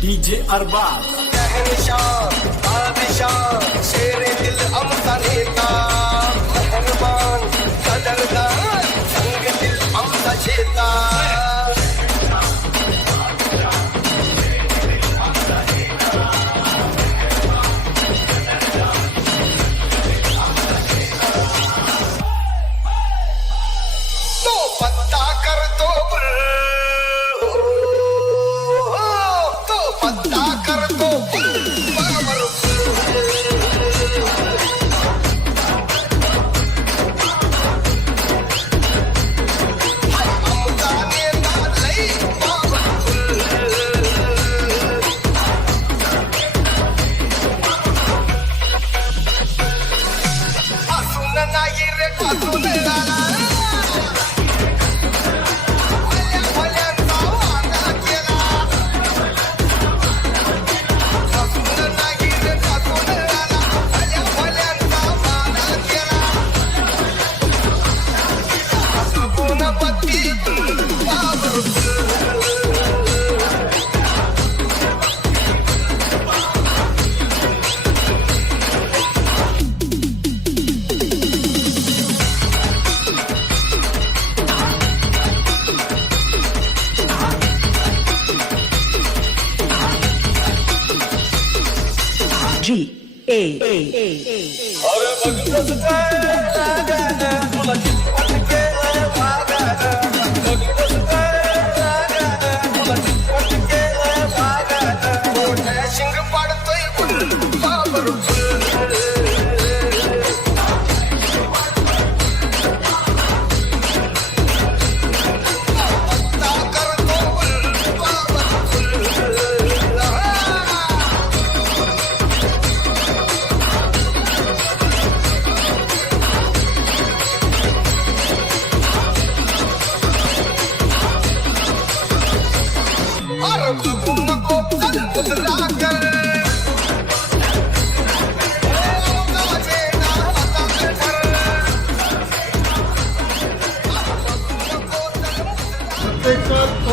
DJ Arbaaz शेर दिल आमचा नेता मेहरबान कदरदार संग दिल आमचा चेता तो पत्ता करतो पत्ता करतो बरोबर आमचा नेता लई असून नाही रे असून शिंग पाडतोय बाबर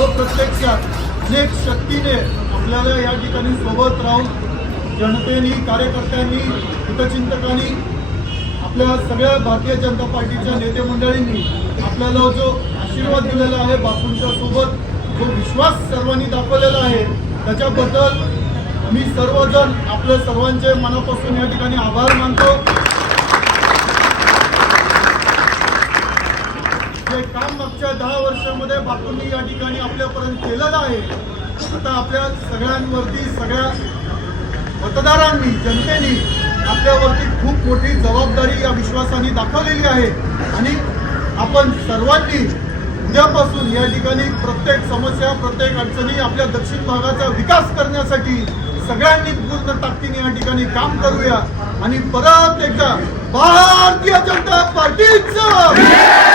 अप्रत्यक्षात अनेक शक्तीने आपल्याला या ठिकाणी सोबत राहून जनतेनी कार्यकर्त्यांनी हितचिंतकांनी आपल्या सगळ्या भारतीय जनता पार्टीच्या नेते मंडळींनी आपल्याला जो आशीर्वाद दिलेला आहे, बापूंच्या सोबत जो विश्वास सर्वांनी दाखवलेला आहे, त्याच्याबद्दल आम्ही सर्वजण आपल्या सर्वांचे मनापासून या ठिकाणी आभार मानतो. जे काम मागच्या 10 वर्षामध्ये बापूंनी या ठिकाणी आपल्यापर्यंत केलेलं आहे, आता आपल्या सगळ्यांवरती सगळ्या मतदारांनी जनतेने आपल्यावरती खूप मोठी जबाबदारी या विश्वासाने दाखवलेली आहे आणि आपण सर्वांनी उद्यापासून या ठिकाणी प्रत्येक समस्या प्रत्येक अडचणी आपल्या दक्षिण भागाचा विकास करण्यासाठी सगळ्यांनी पूर्ण ताकदीने या ठिकाणी काम करूया आणि परत एकदा भारतीय जनता पार्टीचं